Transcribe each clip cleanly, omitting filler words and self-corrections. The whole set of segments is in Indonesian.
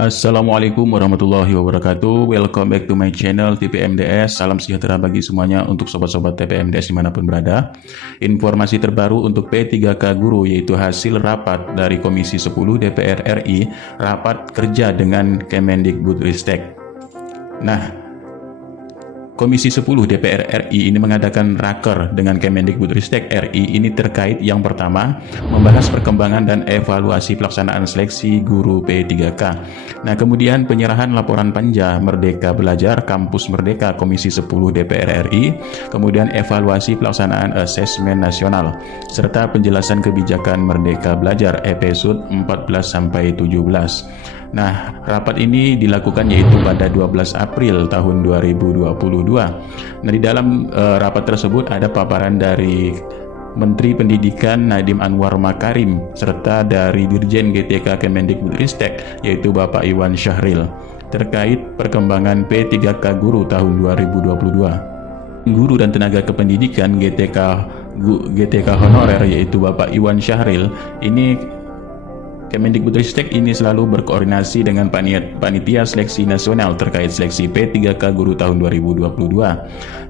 Assalamualaikum warahmatullahi wabarakatuh. Welcome back to my channel TPMDS. Salam sejahtera bagi semuanya untuk sobat-sobat TPMDS dimanapun berada. Informasi terbaru untuk P3K Guru yaitu hasil rapat dari Komisi 10 DPR RI, rapat kerja dengan Kemendikbudristek. Nah, Komisi 10 DPR RI ini mengadakan raker dengan Kemendikbudristek RI ini terkait yang pertama, membahas perkembangan dan evaluasi pelaksanaan seleksi guru P3K. Nah, kemudian penyerahan laporan panja Merdeka Belajar Kampus Merdeka Komisi 10 DPR RI, kemudian evaluasi pelaksanaan asesmen nasional, serta penjelasan kebijakan Merdeka Belajar episode 14-17. Nah, rapat ini dilakukan yaitu pada 12 April tahun 2022. Nah, di dalam rapat tersebut ada paparan dari Menteri Pendidikan Nadiem Anwar Makarim serta dari Dirjen GTK Kemendikbudristek yaitu Bapak Iwan Syahril terkait perkembangan P3K Guru tahun 2022. Guru dan Tenaga Kependidikan GTK Honorer yaitu Bapak Iwan Syahril ini Kemendikbudristek ini selalu berkoordinasi dengan panitia seleksi nasional terkait seleksi P3K Guru tahun 2022.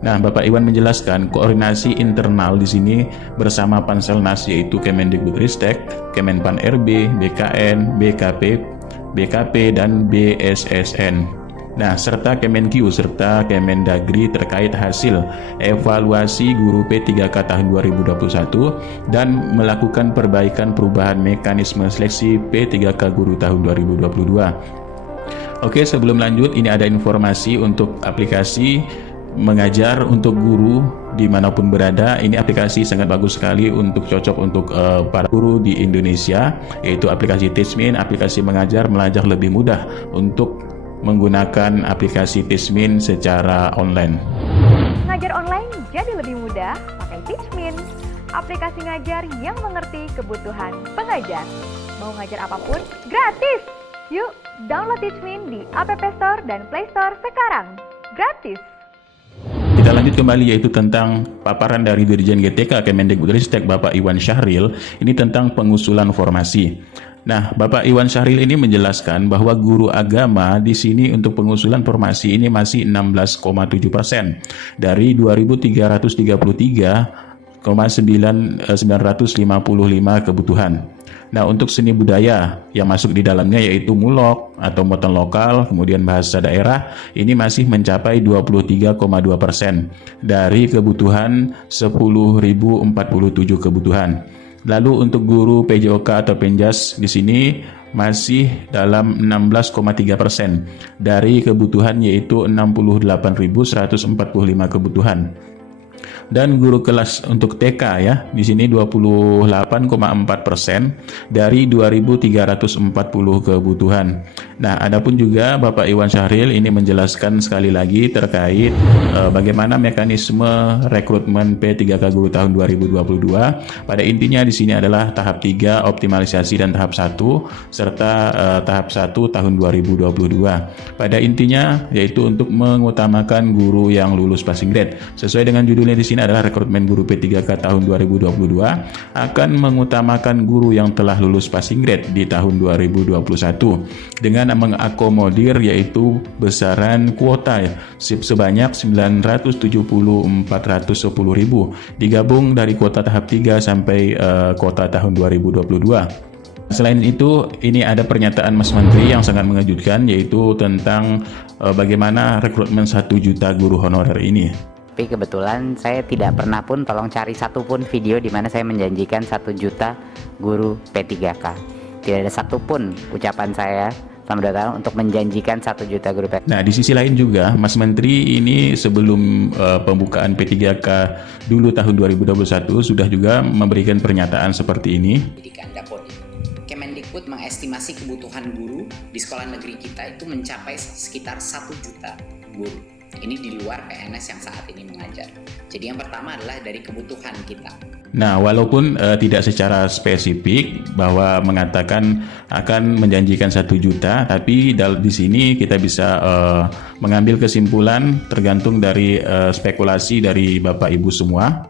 Nah, Bapak Iwan menjelaskan koordinasi internal di sini bersama Panselnas yaitu Kemendikbudristek, Kemenpan RB, BKN, BKP dan BSSN. Nah, serta Kemenkyu serta Kemendagri terkait hasil evaluasi guru P3K tahun 2021 dan melakukan perbaikan perubahan mekanisme seleksi P3K guru tahun 2022. Oke, sebelum lanjut, ini ada informasi untuk aplikasi mengajar untuk guru dimanapun berada. Ini aplikasi sangat bagus sekali untuk cocok untuk para guru di Indonesia, yaitu aplikasi Teachmin. Aplikasi mengajar lebih mudah untuk menggunakan aplikasi Teachmin secara online. Ngajar online jadi lebih mudah pakai Teachmin, aplikasi ngajar yang mengerti kebutuhan pengajar. Mau ngajar apapun gratis. Yuk, download Teachmin di App Store dan Play Store sekarang. Gratis. Kita lanjut kembali yaitu tentang paparan dari Dirjen GTK Kemendikbudristek Bapak Iwan Syahril ini tentang pengusulan formasi. Nah, Bapak Iwan Syahril ini menjelaskan bahwa guru agama di sini untuk pengusulan formasi ini masih 16,7% dari 2.333,955 kebutuhan. Nah, untuk seni budaya yang masuk di dalamnya yaitu mulok atau muatan lokal, kemudian bahasa daerah, ini masih mencapai 23,2% dari kebutuhan 10.047 kebutuhan. Lalu untuk guru PJOK atau Penjas di sini masih dalam 16,3% dari kebutuhan yaitu 68.145 kebutuhan. Dan guru kelas untuk TK ya, di sini 28,4% dari 2.340 kebutuhan. Nah, adapun juga Bapak Iwan Syahril ini menjelaskan sekali lagi terkait bagaimana mekanisme rekrutmen P3K Guru tahun 2022. Pada intinya di sini adalah tahap 3 optimalisasi dan tahap 1 serta tahap 1 tahun 2022. Pada intinya yaitu untuk mengutamakan guru yang lulus passing grade. Sesuai dengan judulnya di sini adalah rekrutmen guru P3K tahun 2022 akan mengutamakan guru yang telah lulus passing grade di tahun 2021 dengan mengakomodir yaitu besaran kuota sebanyak 974.110.000 digabung dari kuota tahap 3 sampai kuota tahun 2022. Selain itu, ini ada pernyataan Mas Menteri yang sangat mengejutkan yaitu tentang bagaimana rekrutmen 1 juta guru honorer ini. Tapi kebetulan saya tidak pernah pun tolong cari satu pun video di mana saya menjanjikan 1 juta guru P3K. Tidak ada satu pun ucapan saya selama 2 tahun untuk menjanjikan 1 juta guru P3K. Nah, di sisi lain juga Mas Menteri ini sebelum pembukaan P3K dulu tahun 2021 sudah juga memberikan pernyataan seperti ini. Pendidikan Dapodi. Kemendikbud mengestimasi kebutuhan guru di sekolah negeri kita itu mencapai sekitar 1 juta guru. Ini di luar PNS yang saat ini mengajar. Jadi yang pertama adalah dari kebutuhan kita. Nah, walaupun tidak secara spesifik bahwa mengatakan akan menjanjikan 1 juta, tapi di sini kita bisa mengambil kesimpulan tergantung dari spekulasi dari Bapak Ibu semua.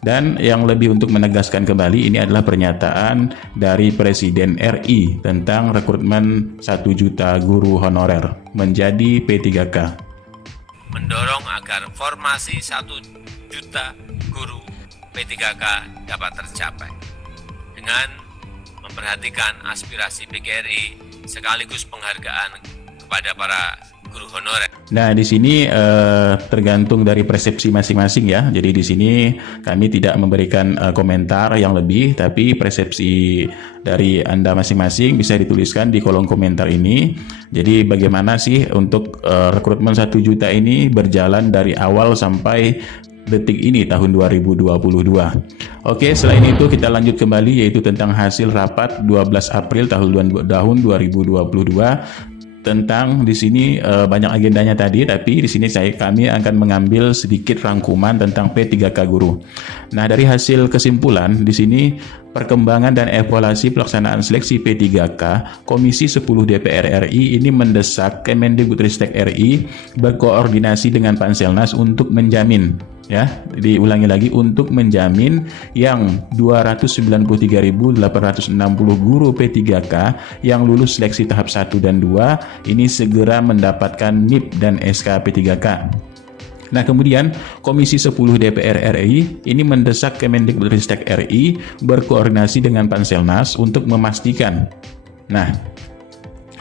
Dan yang lebih untuk menegaskan kembali, ini adalah pernyataan dari Presiden RI tentang rekrutmen 1 juta guru honorer menjadi P3K. Mendorong agar formasi 1 juta guru P3K dapat tercapai dengan memperhatikan aspirasi PGRI sekaligus penghargaan kepada para guru honorer. Nah, di sini tergantung dari persepsi masing-masing ya. Jadi di sini kami tidak memberikan komentar yang lebih, tapi persepsi dari Anda masing-masing bisa dituliskan di kolom komentar ini. Jadi bagaimana sih untuk rekrutmen 1 juta ini berjalan dari awal sampai detik ini tahun 2022. Oke, selain itu kita lanjut kembali yaitu tentang hasil rapat 12 April tahun 2022. Tentang di sini banyak agendanya tadi, tapi di sini kami akan mengambil sedikit rangkuman tentang P3K guru. Nah, dari hasil kesimpulan di sini perkembangan dan evaluasi pelaksanaan seleksi P3K, Komisi 10 DPR RI ini mendesak Kemendikbudristek RI berkoordinasi dengan Panselnas untuk menjamin, ya, diulangi lagi, untuk menjamin yang 293.860 guru P3K yang lulus seleksi tahap 1 dan 2 ini segera mendapatkan NIP dan SK P3K. Nah, kemudian Komisi 10 DPR RI ini mendesak Kemendikbudristek RI berkoordinasi dengan Panselnas untuk memastikan. Nah,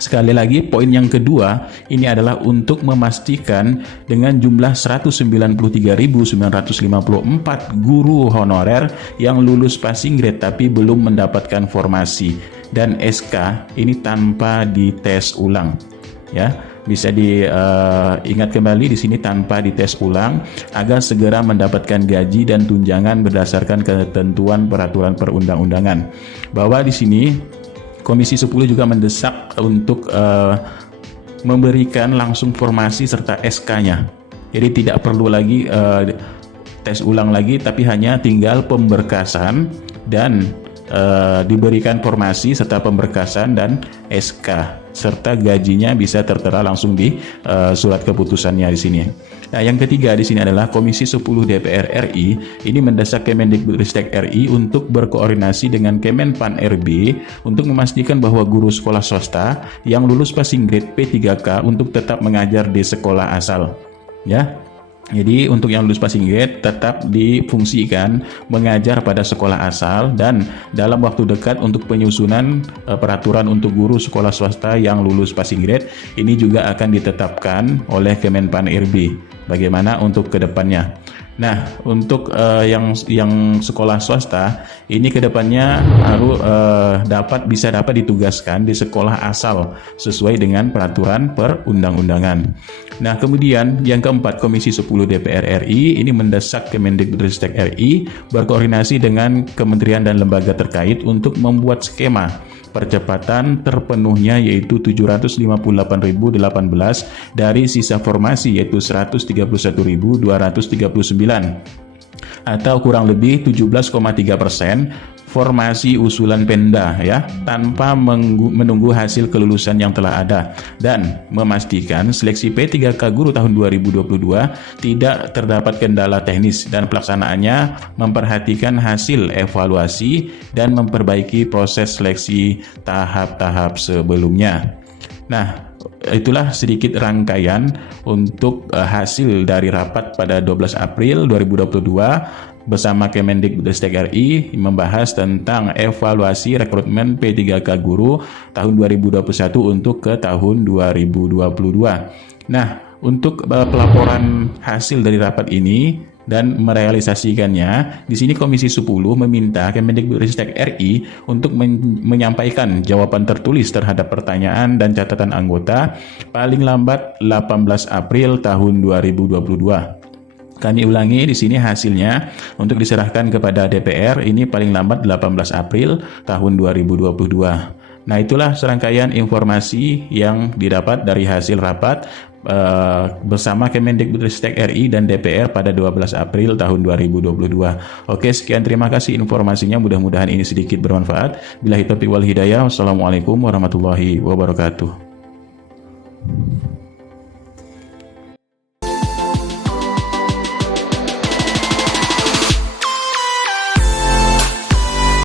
sekali lagi, poin yang kedua ini adalah untuk memastikan dengan jumlah 193.954 guru honorer yang lulus passing grade tapi belum mendapatkan formasi dan SK ini tanpa dites ulang. Ya, bisa diingat kembali di sini tanpa dites ulang agar segera mendapatkan gaji dan tunjangan berdasarkan ketentuan peraturan perundang-undangan. Bahwa di sini Komisi 10 juga mendesak untuk memberikan langsung formasi serta SK-nya. Jadi tidak perlu lagi tes ulang lagi, tapi hanya tinggal pemberkasan dan diberikan formasi serta pemberkasan dan SK serta gajinya bisa tertera langsung di surat keputusannya di sini. Nah, yang ketiga di sini adalah Komisi 10 DPR RI ini mendesak Kemendikbudristek RI untuk berkoordinasi dengan Kemenpan RB untuk memastikan bahwa guru sekolah swasta yang lulus passing grade P3K untuk tetap mengajar di sekolah asal. Ya. Jadi untuk yang lulus passing grade tetap difungsikan mengajar pada sekolah asal, dan dalam waktu dekat untuk penyusunan peraturan untuk guru sekolah swasta yang lulus passing grade ini juga akan ditetapkan oleh Kemenpan RB bagaimana untuk kedepannya. Nah, untuk yang sekolah swasta ini kedepannya harus bisa dapat ditugaskan di sekolah asal sesuai dengan peraturan perundang-undangan. Nah, kemudian yang keempat, Komisi 10 DPR RI ini mendesak Kemendikbudristek RI berkoordinasi dengan kementerian dan lembaga terkait untuk membuat skema percepatan terpenuhnya yaitu 758.018 dari sisa formasi yaitu 131.239 atau kurang lebih 17,3% formasi usulan Pemda, ya, tanpa menunggu hasil kelulusan yang telah ada, dan memastikan seleksi P3K guru tahun 2022 tidak terdapat kendala teknis dan pelaksanaannya memperhatikan hasil evaluasi dan memperbaiki proses seleksi tahap-tahap sebelumnya. Nah, itulah sedikit rangkaian untuk hasil dari rapat pada 12 April 2022 bersama Kemendikbudristek RI membahas tentang evaluasi rekrutmen P3K guru tahun 2021 untuk ke tahun 2022. Nah, untuk pelaporan hasil dari rapat ini dan merealisasikannya, di sini Komisi 10 meminta Kemendikbudristek RI untuk menyampaikan jawaban tertulis terhadap pertanyaan dan catatan anggota paling lambat 18 April tahun 2022. Kami ulangi di sini hasilnya untuk diserahkan kepada DPR ini paling lambat 18 April tahun 2022. Nah, itulah serangkaian informasi yang didapat dari hasil rapat bersama Kemendikbudristek RI dan DPR pada 12 April tahun 2022. Oke, sekian, terima kasih informasinya, mudah-mudahan ini sedikit bermanfaat. Billahi taufiq wal hidayah. Wassalamualaikum warahmatullahi wabarakatuh.